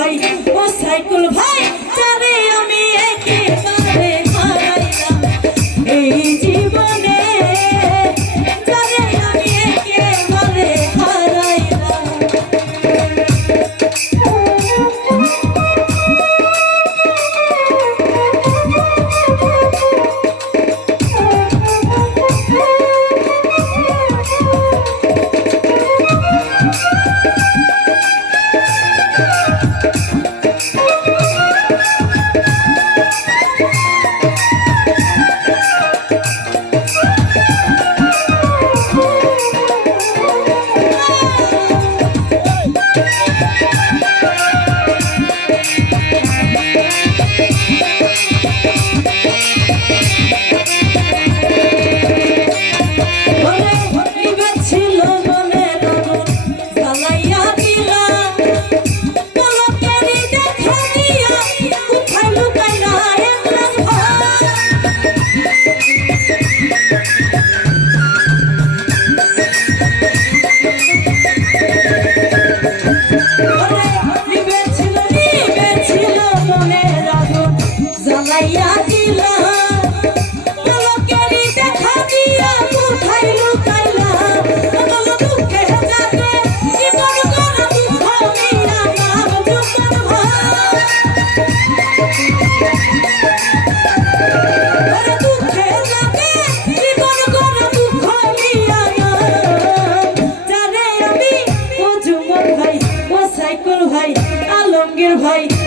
ভাই ও সাইকুল ভাই। vai.